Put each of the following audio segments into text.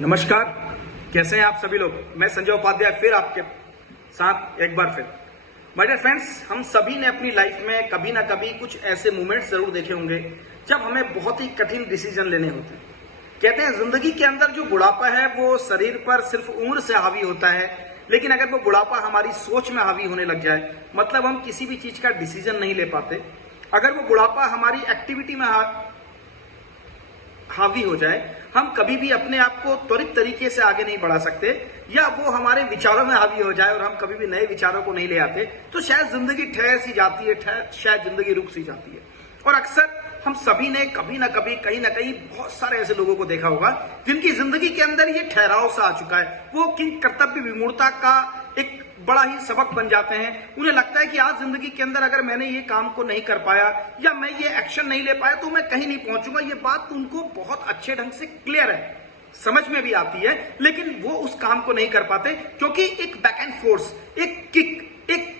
नमस्कार, कैसे हैं आप सभी लोग। मैं संजय उपाध्याय फिर आपके साथ एक बार फिर। माय डियर फ्रेंड्स, हम सभी ने अपनी लाइफ में कभी ना कभी कुछ ऐसे मोमेंट्स जरूर देखे होंगे जब हमें बहुत ही कठिन डिसीजन लेने होते हैं। कहते हैं जिंदगी के अंदर जो बुढ़ापा है वो शरीर पर सिर्फ उम्र से हावी होता है, लेकिन अगर वो बुढ़ापा हमारी सोच में हावी होने लग जाए, मतलब हम किसी भी चीज का डिसीजन नहीं ले पाते, अगर वो बुढ़ापा हमारी एक्टिविटी में हावी हो जाए, हम कभी भी अपने आप को त्वरित तरीके से आगे नहीं बढ़ा सकते, या वो हमारे विचारों में हावी हो जाए और हम कभी भी नए विचारों को नहीं ले आते, तो शायद जिंदगी ठहर सी जाती है, शायद जिंदगी रुक सी जाती है। और अक्सर हम सभी ने कभी ना कभी कहीं ना कहीं बहुत सारे ऐसे लोगों को देखा होगा जिनकी जिंदगी के अंदर ये ठहराव सा आ चुका है। वो कि कर्तव्य विमूढ़ता का एक बड़ा ही सबक बन जाते हैं। उन्हें लगता है कि आज जिंदगी के अंदर अगर मैंने ये काम को नहीं कर पाया या मैं ये एक्शन नहीं ले पाया तो मैं कहीं नहीं पहुंचूंगा। ये बात उनको बहुत अच्छे ढंग से क्लियर है, समझ में भी आती है, लेकिन वो उस काम को नहीं कर पाते क्योंकि एक बैक एंड फोर्स, एक किक, एक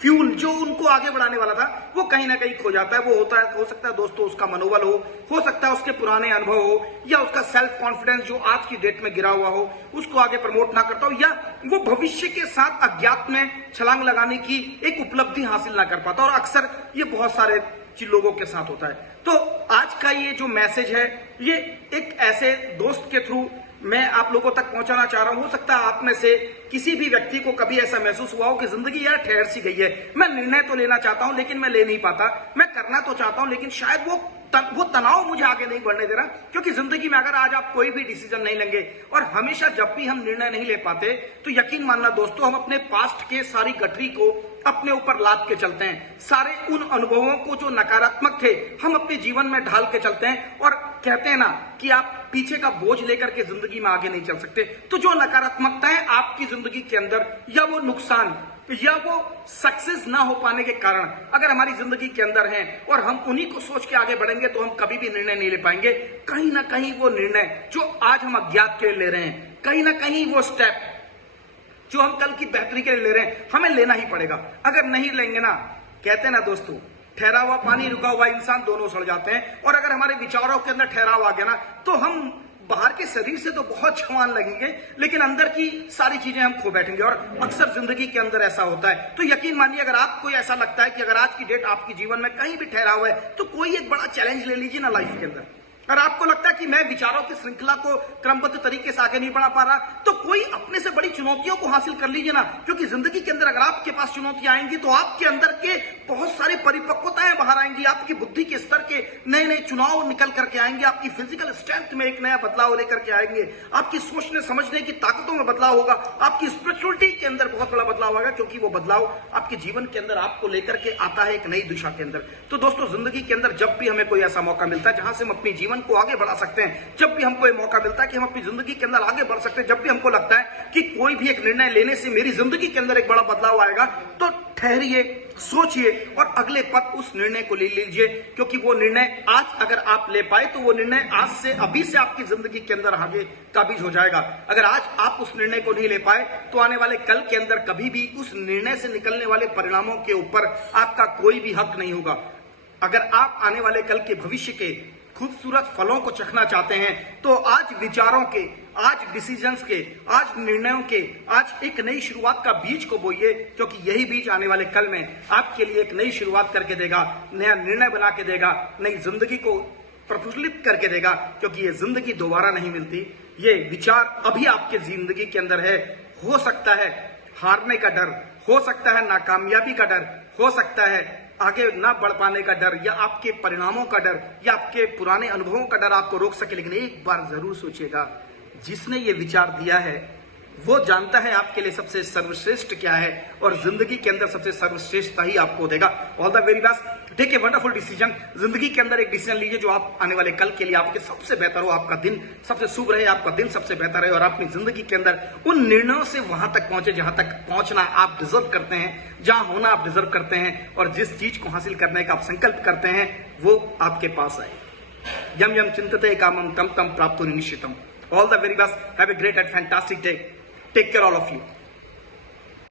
फ्यूल जो उनको आगे बढ़ाने वाला था वो कहीं ना कहीं खो जाता है। वो हो सकता है दोस्तों उसका मनोबल हो सकता है उसके पुराने अनुभव हो, या उसका सेल्फ कॉन्फिडेंस जो आज की डेट में गिरा हुआ हो, उसको आगे प्रमोट ना करता हो, या वो भविष्य के साथ अज्ञात में छलांग लगाने की एक उपलब्धि हासिल ना कर पाता। और अक्सर ये बहुत सारे लोगों के साथ होता है। तो आज का ये जो मैसेज है, ये एक ऐसे दोस्त के थ्रू मैं आप लोगों तक पहुंचाना चाह रहा हूं। हो सकता है आप में से किसी भी व्यक्ति को कभी ऐसा महसूस हुआ हो कि जिंदगी यार ठहर सी गई है, मैं निर्णय तो लेना चाहता हूं लेकिन मैं ले नहीं पाता, मैं करना तो चाहता हूं लेकिन शायद वो तनाव मुझे आगे नहीं बढ़ने दे रहा। क्योंकि जिंदगी में अगर आज आप कोई भी डिसीजन नहीं लेंगे और हमेशा जब भी हम निर्णय नहीं ले पाते, तो यकीन मानना दोस्तों हम अपने पास्ट के सारी गठरी को अपने ऊपर लाद के चलते हैं। सारे उन अनुभवों को जो नकारात्मक थे हम अपने जीवन में ढाल के चलते हैं, और कहते हैं ना कि आप पीछे का बोझ लेकर के जिंदगी में आगे नहीं चल सकते। तो जो नकारात्मकता है आपकी जिंदगी के अंदर, या वो नुकसान या वो सक्सेस ना हो पाने के कारण अगर हमारी जिंदगी के अंदर हैं और हम उन्हीं को सोच के आगे बढ़ेंगे, तो हम कभी भी निर्णय नहीं ले पाएंगे। कहीं ना कहीं वो निर्णय जो आज हम अज्ञात के लिए ले रहे हैं, कहीं ना कहीं वो स्टेप जो हम कल की बेहतरी के लिए ले रहे हैं, हमें लेना ही पड़ेगा। अगर नहीं लेंगे ना, कहते हैं ना दोस्तों, ठहरा हुआ पानी, रुका हुआ इंसान दोनों सड़ जाते हैं। और अगर हमारे विचारों के अंदर ठहराव आ गया ना, तो हम बाहर के शरीर से तो बहुत जवान लगेंगे लेकिन अंदर की सारी चीजें हम खो बैठेंगे। और अक्सर जिंदगी के अंदर ऐसा होता है। तो यकीन मानिए, अगर आपको ऐसा लगता है कि अगर आज की डेट आपके जीवन में कहीं भी ठहरा हुआ है, तो कोई एक बड़ा चैलेंज ले लीजिए ना लाइफ के अंदर। अगर आपको लगता है कि मैं विचारों की श्रृंखला को क्रमबद्ध तरीके से आगे नहीं बढ़ा पा रहा, तो कोई अपने से बड़ी चुनौतियों को हासिल कर लीजिए ना। क्योंकि जिंदगी के अंदर अगर आपके पास चुनौतियां आएंगी तो आपके अंदर के बहुत सारी परिपक्वताएं बाहर आएंगी, आपकी बुद्धि के स्तर के नए नए चुनाव निकल करके आएंगे, आपकी फिजिकल स्ट्रेंथ में एक नया बदलाव लेकर के आएंगे, आपकी सोचने समझने की ताकतों में बदलाव होगा, आपकी स्पिरिचुअलिटी के अंदर बहुत बड़ा बदलाव आएगा, क्योंकि वो बदलाव आपके जीवन के अंदर आपको लेकर के आता है एक नई दिशा के अंदर। तो दोस्तों, जिंदगी के अंदर जब भी हमें कोई ऐसा मौका मिलता है जहां से हम अपनी जीवन को आगे बढ़ा सकते हैं, जब भी हमको ये मौका मिलता है कि हम अपनी जिंदगी के अंदर आगे बढ़ सकते हैं, जब भी हमको लगता है कि कोई भी एक निर्णय लेने से मेरी जिंदगी के अंदर एक बड़ा बदलाव आएगा, तो ठहरिए, सोचिए और अगले पद उस निर्णय को ले लीजिए। क्योंकि वो निर्णय आज अगर आप ले पाए तो वो निर्णय आज से, अभी से आपकी जिंदगी के अंदर आगे का बीज हो जाएगा। अगर आज आप उस निर्णय को नहीं ले पाए तो आने वाले कल के अंदर कभी भी उस निर्णय से निकलने वाले परिणामों के ऊपर आपका कोई भी हक नहीं होगा। अगर आप आने वाले कल के भविष्य के खूबसूरत फलों को चखना चाहते हैं, तो आज विचारों के, आज डिसीजंस के, आज निर्णयों के, आज एक नई शुरुआत का बीज को बोइए। क्योंकि यही बीज आने वाले कल में आपके लिए एक नई शुरुआत करके देगा, नया निर्णय बना के देगा, नई जिंदगी को प्रफुल्लित करके देगा। क्योंकि ये जिंदगी दोबारा नहीं मिलती। ये विचार अभी आपके जिंदगी के अंदर है। हो सकता है हारने का डर, हो सकता है नाकामयाबी का डर, हो सकता है आगे ना बढ़ पाने का डर, या आपके परिणामों का डर, या आपके पुराने अनुभवों का डर आपको रोक सके। लेकिन एक बार जरूर सोचिएगा, जिसने ये विचार दिया है वो जानता है आपके लिए सबसे सर्वश्रेष्ठ क्या है, और जिंदगी के अंदर सबसे सर्वश्रेष्ठता ही आपको देगा। All the very best, take a wonderful decision. जिंदगी के अंदर एक डिसीजन लीजिए जो आप आने वाले कल के लिए आपके सबसे बेहतर हो, आपका दिन सबसे शुभ रहे, आपका दिन सबसे बेहतर रहे, और अपनी जिंदगी के अंदर उन निर्णयों से वहां तक पहुंचे जहां तक पहुंचना आप डिजर्व करते हैं, जहां होना आप डिजर्व करते हैं, और जिस चीज को हासिल करने का आप संकल्प करते हैं वो आपके पास आए। यम यम चिंतते कामम तम तम प्राप्तो निश्चितम। All the very best. Have a great and fantastic day. Take care, all of you.